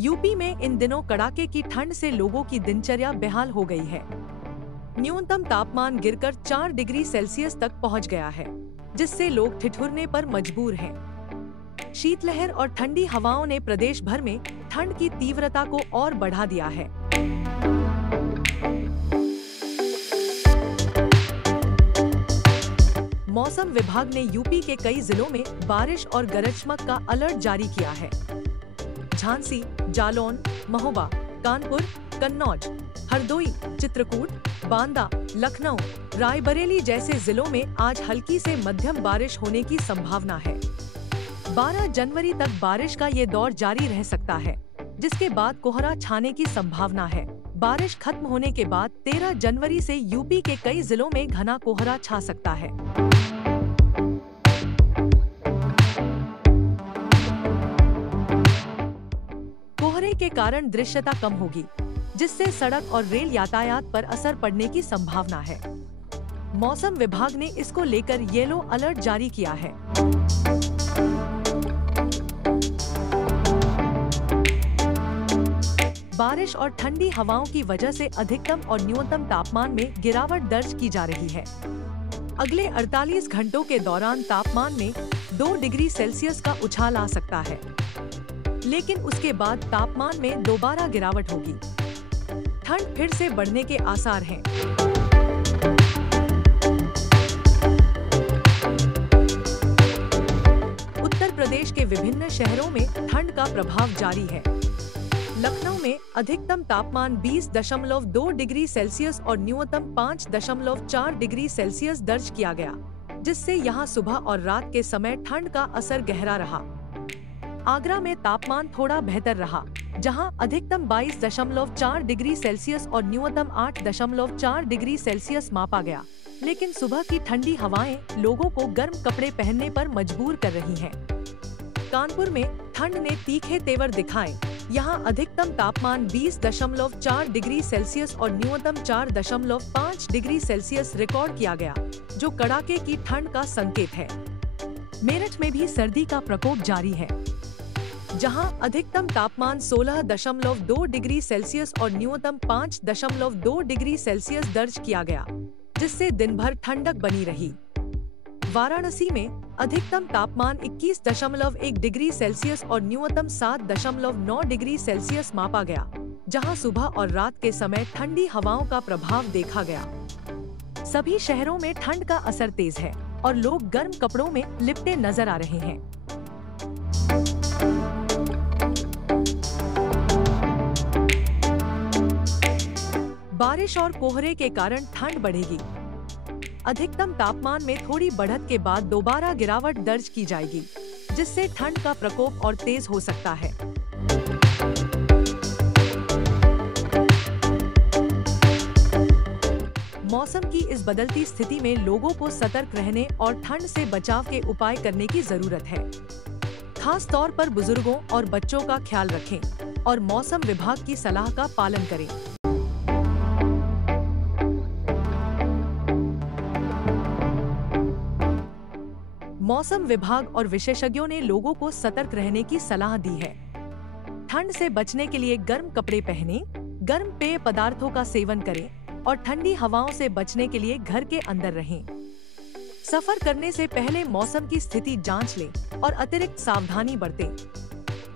UP में इन दिनों कड़ाके की ठंड से लोगों की दिनचर्या बेहाल हो गई है। न्यूनतम तापमान गिरकर 4 डिग्री सेल्सियस तक पहुंच गया है, जिससे लोग ठिठुरने पर मजबूर हैं। शीतलहर और ठंडी हवाओं ने प्रदेश भर में ठंड की तीव्रता को और बढ़ा दिया है। मौसम विभाग ने यूपी के कई जिलों में बारिश और गरज चमक का अलर्ट जारी किया है। झांसी, जालौन, महोबा, कानपुर, कन्नौज, हरदोई, चित्रकूट, बांदा, लखनऊ, रायबरेली जैसे जिलों में आज हल्की से मध्यम बारिश होने की संभावना है। 12 जनवरी तक बारिश का ये दौर जारी रह सकता है, जिसके बाद कोहरा छाने की संभावना है। बारिश खत्म होने के बाद 13 जनवरी से यूपी के कई जिलों में घना कोहरा छा सकता है। कोहरे के कारण दृश्यता कम होगी, जिससे सड़क और रेल यातायात पर असर पड़ने की संभावना है। मौसम विभाग ने इसको लेकर येलो अलर्ट जारी किया है। बारिश और ठंडी हवाओं की वजह से अधिकतम और न्यूनतम तापमान में गिरावट दर्ज की जा रही है। अगले 48 घंटों के दौरान तापमान में 2 डिग्री सेल्सियस का उछाल आ सकता है, लेकिन उसके बाद तापमान में दोबारा गिरावट होगी। ठंड फिर से बढ़ने के आसार हैं। उत्तर प्रदेश के विभिन्न शहरों में ठंड का प्रभाव जारी है। लखनऊ में अधिकतम तापमान 20.2 डिग्री सेल्सियस और न्यूनतम 5.4 डिग्री सेल्सियस दर्ज किया गया, जिससे यहां सुबह और रात के समय ठंड का असर गहरा रहा। आगरा में तापमान थोड़ा बेहतर रहा, जहां अधिकतम 22.4 डिग्री सेल्सियस और न्यूनतम 8.4 डिग्री सेल्सियस मापा गया, लेकिन सुबह की ठंडी हवाएं लोगों को गर्म कपड़े पहनने पर मजबूर कर रही हैं। कानपुर में ठंड ने तीखे तेवर दिखाए। यहां अधिकतम तापमान 20.4 डिग्री सेल्सियस और न्यूनतम 4.5 डिग्री सेल्सियस रिकॉर्ड किया गया, जो कड़ाके की ठंड का संकेत है। मेरठ में भी सर्दी का प्रकोप जारी है, जहां अधिकतम तापमान 16.2 डिग्री सेल्सियस और न्यूनतम 5.2 डिग्री सेल्सियस दर्ज किया गया, जिससे दिन भर ठंडक बनी रही। वाराणसी में अधिकतम तापमान 21.1 डिग्री सेल्सियस और न्यूनतम 7.9 डिग्री सेल्सियस मापा गया, जहां सुबह और रात के समय ठंडी हवाओं का प्रभाव देखा गया। सभी शहरों में ठंड का असर तेज है और लोग गर्म कपड़ों में लिपटे नजर आ रहे हैं। बारिश और कोहरे के कारण ठंड बढ़ेगी। अधिकतम तापमान में थोड़ी बढ़त के बाद दोबारा गिरावट दर्ज की जाएगी, जिससे ठंड का प्रकोप और तेज हो सकता है। मौसम की इस बदलती स्थिति में लोगों को सतर्क रहने और ठंड से बचाव के उपाय करने की जरूरत है। खास तौर पर बुजुर्गों और बच्चों का ख्याल रखें और मौसम विभाग की सलाह का पालन करें। मौसम विभाग और विशेषज्ञों ने लोगों को सतर्क रहने की सलाह दी है। ठंड से बचने के लिए गर्म कपड़े पहनें, गर्म पेय पदार्थों का सेवन करें और ठंडी हवाओं से बचने के लिए घर के अंदर रहें। सफर करने से पहले मौसम की स्थिति जांच लें और अतिरिक्त सावधानी बरतें।